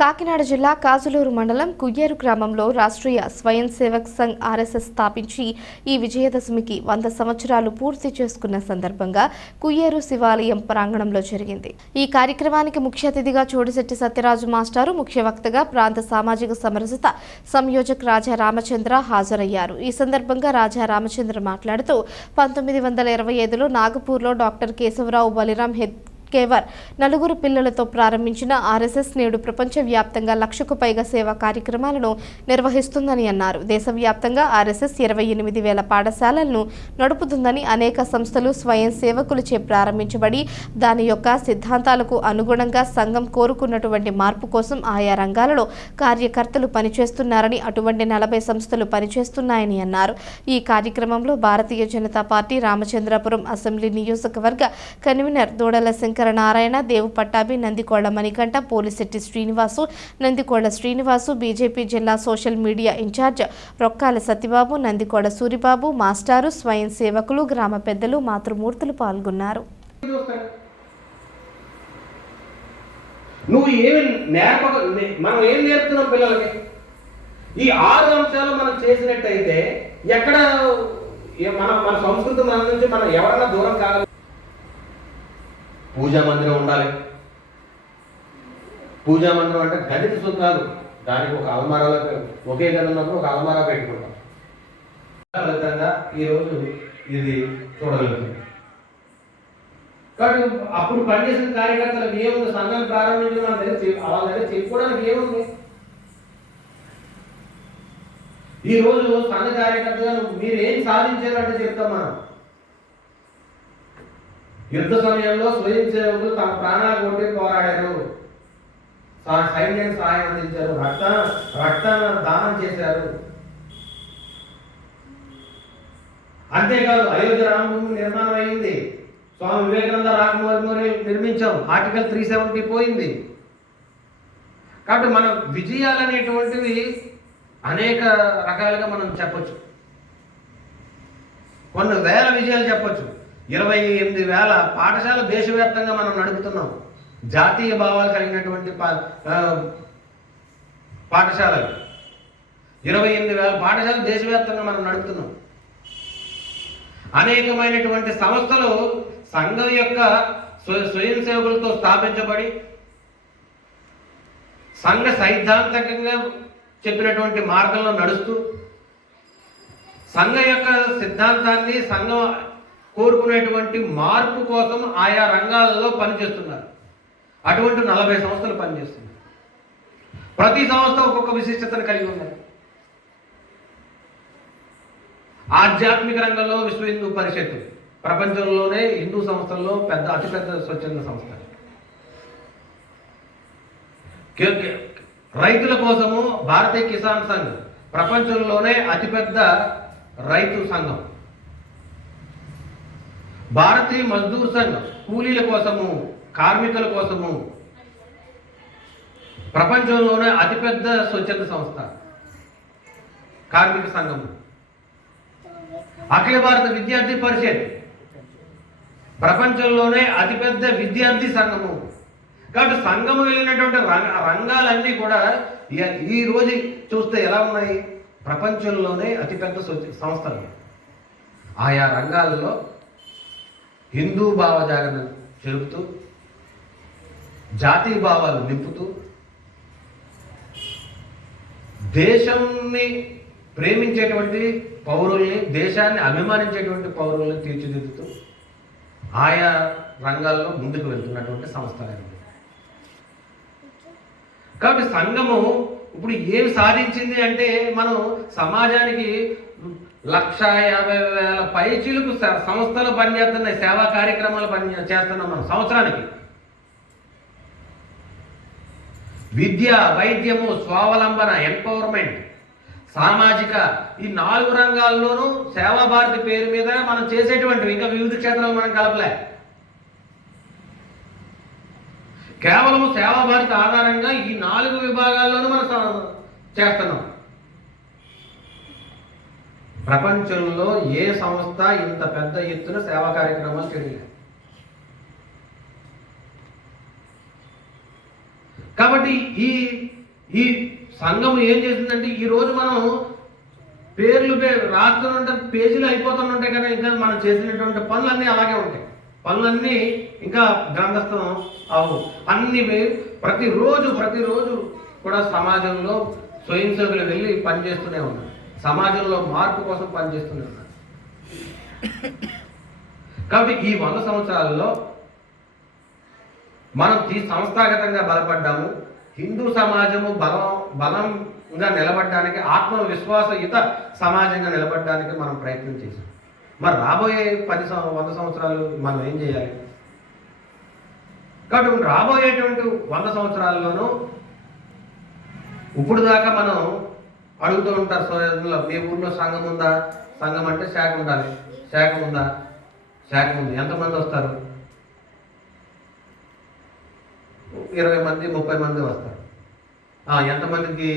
కాకినాడ జిల్లా కాజులూరు మండలం కుయ్యేరు గ్రామంలో రాష్ట్రీయ స్వయం సేవక్ సంఘ్ ఆర్ఎస్ఎస్ స్థాపించి ఈ విజయదశమికి వంద సంవత్సరాలు పూర్తి చేసుకున్న సందర్భంగా కుయ్యేరు శివాలయం ప్రాంగణంలో జరిగింది. ఈ కార్యక్రమానికి ముఖ్య అతిథిగా చోడిశెట్టి సత్యరాజు మాస్టారు ముఖ్య వక్తగా ప్రాంత సామాజిక సమరసత సంయోజక్ రాజా రామచంద్ర హాజరయ్యారు. ఈ సందర్భంగా రాజా రామచంద్ర మాట్లాడుతూ పంతొమ్మిది వందల ఇరవై ఐదులో నాగపూర్లో డాక్టర్ కేశవరావు బలిరాం హెడ్ కేవర్. నలుగురు పిల్లలతో ప్రారంభించిన ఆర్ఎస్ఎస్ నేడు ప్రపంచవ్యాప్తంగా లక్షకు పైగా సేవా కార్యక్రమాలను నిర్వహిస్తుందని అన్నారు. దేశవ్యాప్తంగా ఆర్ఎస్ఎస్ ఇరవై ఎనిమిది వేల పాఠశాలలను నడుపుతుందని అనేక సంస్థలు స్వయం సేవకులచే ప్రారంభించబడి దాని యొక్క సిద్ధాంతాలకు అనుగుణంగా సంఘం కోరుకున్నటువంటి మార్పు కోసం ఆయా రంగాలలో కార్యకర్తలు పనిచేస్తున్నారని అటువంటి నలభై సంస్థలు పనిచేస్తున్నాయని అన్నారు. ఈ కార్యక్రమంలో భారతీయ జనతా పార్టీ రామచంద్రపురం అసెంబ్లీ నియోజకవర్గ కన్వీనర్ దూడల శంకర నారాయణ దేవు పట్టాభి నందికోళ్ళ మణికంఠ పోలిశెట్టి శ్రీనివాసు నందికోళ్ళ శ్రీనివాసు బీజేపీ జిల్లా social media in charge Rokkala Satyababu Nandikoda Suribabu మాస్టారు స్వయం సేవకులు గ్రామ పెద్దలు మాతృమూర్తులు పాల్గొన్నారు. నువ్వు ఏమి నేర్ప మనం ఏం నేర్పుతున్నాం పిల్లలకి? ఈ ఆరు అంశాలు మనం చేసినట్టయితే ఎక్కడ మన మన సంస్కృతి మన నుంచి మనం ఎవరన్నా దూరం కాగలం పూజా మందిరం ఉండాలి. పూజా మందిరం అంటే గది కాదు దానికి ఒక అలమారాలో ఒకే గది ఉన్నప్పుడు ఒక అలమారా పెట్టుకుంటాం. ఫలితంగా ఈరోజు ఇది చూడగలుగుతుంది కాబట్టి అప్పుడు పనిచేసిన కార్యకర్తలకు ఏముంది సంఘం ప్రారంభించిన మన దగ్గర వాళ్ళ దగ్గర చెప్పుకోవడానికి ఏముంది? ఈ సంఘ కార్యకర్తగా మీరు ఏం సాధించారంటే చెప్తాం మనం. యుద్ధ సమయంలో స్వయం సేవకులు తమ ప్రాణాలు కొట్టి పోరాడారు. సా- సైన్యానికి సహాయం అందించారు. రక్త రక్తాన్ని దానం చేశారు. అంతేకాదు అయోధ్య రామభూమి నిర్మాణం అయింది. స్వామి వివేకానంద రామమోరి నిర్మించాం. ఆర్టికల్ త్రీ సెవెంటీ పోయింది. కాబట్టి మన విజయాలు అనేటువంటివి అనేక రకాలుగా మనం చెప్పచ్చు. కొన్ని వేల విజయాలు చెప్పొచ్చు. ఇరవై ఎనిమిది వేల పాఠశాల దేశవ్యాప్తంగా మనం నడుపుతున్నాం. జాతీయ భావాలు కలిగినటువంటి పా పాఠశాలలు. ఇరవై ఎనిమిది వేల పాఠశాలలు దేశవ్యాప్తంగా మనం నడుపుతున్నాం. అనేకమైనటువంటి సంస్థలు సంఘం యొక్క స్వయం సేవకులతో స్థాపించబడి సంఘ సైద్ధాంతికంగా చెప్పినటువంటి మార్గంలో నడుస్తూ సంఘం యొక్క సిద్ధాంతాన్ని సంఘం కోరుకునేటువంటి మార్పు కోసం ఆయా రంగాలలో పనిచేస్తున్నారు. అటువంటి నలభై సంస్థలు పనిచేస్తుంది ప్రతి సంస్థ ఒక్కొక్క విశిష్టతను కలిగి ఉన్నారు ఆధ్యాత్మిక రంగంలో విశ్వ హిందూ పరిషత్ ప్రపంచంలోనే హిందూ సంస్థల్లో పెద్ద అతిపెద్ద స్వచ్ఛంద సంస్థ. రైతుల కోసము భారతీయ కిసాన్ సంఘ్ ప్రపంచంలోనే అతిపెద్ద రైతు సంఘం. భారతీయ మజ్దూర్ సంఘ్ కూలీల కోసము కార్మికుల కోసము ప్రపంచంలోనే అతిపెద్ద స్వచ్ఛంద సంస్థ కార్మిక సంఘము. అఖిల భారత విద్యార్థి పరిషత్ ప్రపంచంలోనే అతిపెద్ద విద్యార్థి సంఘము. కాబట్టి సంఘము వెళ్ళినటువంటి రంగ రంగాలన్నీ కూడా ఈ- రోజు చూస్తే ఎలా ఉన్నాయి? ప్రపంచంలోనే అతిపెద్ద స్వచ్ఛ- సంస్థలు. ఆయా రంగాలలో హిందూ భావజాలను చెరుపుతూ జాతీయ భావాలు నింపుతూ దేశంని ప్రేమించేటువంటి పౌరుల్ని దేశాన్ని అభిమానించేటువంటి పౌరుల్ని తీర్చిదిద్దుతూ ఆయా రంగాల్లో ముందుకు వెళ్తున్నటువంటి సంస్థలు కాబట్టి సంఘము ఇప్పుడు ఏమి సాధించింది అంటే మనం సమాజానికి లక్ష యాభై వేల పైచీలకు స- సంస్థలు పనిచేస్తున్నాయి సేవా కార్యక్రమాలు పని చేస్తున్నాం మనం సంవత్సరానికి విద్య వైద్యము స్వావలంబన ఎంపవర్మెంట్ సామాజిక ఈ నాలుగు రంగాల్లోనూ సేవా భారతి పేరు మీద మనం చేసేటువంటివి. ఇంకా వివిధ క్షేత్రాలు మనం కలపలే. కేవలం సేవాభారతి ఆధారంగా ఈ నాలుగు విభాగాల్లోనూ మనం చేస్తున్నాం. ప్రపంచంలో ఏ సంస్థ ఇంత పెద్ద ఎత్తున సేవా కార్యక్రమాలు చేయలేదు? కాబట్టి ఈ ఈ సంఘం ఏం చేసిందంటే ఈరోజు మనం పేర్లు పే పేజీలు అయిపోతుంటాయి కానీ ఇంకా మనం చేసినటువంటి పనులన్నీ అలాగే ఉంటాయి. పనులన్నీ ఇంకా గ్రంథస్థం అవు అన్ని ప్రతిరోజు ప్రతిరోజు కూడా సమాజంలో స్వయం సేవకులు వెళ్ళి పనిచేస్తూనే ఉన్నారు. సమాజంలో మార్పు కోసం పనిచేస్తూనే ఉన్నారు. కాబట్టి ఈ వంద సంవత్సరాలలో మనం ఈ సంస్థాగతంగా బలపడ్డాము. హిందూ సమాజము బలం బలంగా నిలబడడానికి ఆత్మవిశ్వాసయుత సమాజంగా నిలబడడానికి మనం ప్రయత్నం చేసాం మరి రాబోయే పది వంద సంవత్సరాలు మనం ఏం చేయాలి? కాబట్టి రాబోయేటువంటి వంద సంవత్సరాల్లోనూ ఇప్పుడు దాకా మనం అడుగుతూ ఉంటారు సోదరులు మీ ఊర్లో సంఘం ఉందా? సంఘం అంటే శాఖ ఉండాలి. శాఖ ఉందా? శాఖ ఉంది. ఎంతమంది వస్తారు? ఇరవై మంది ముప్పై మంది వస్తారు. ఎంతమందికి?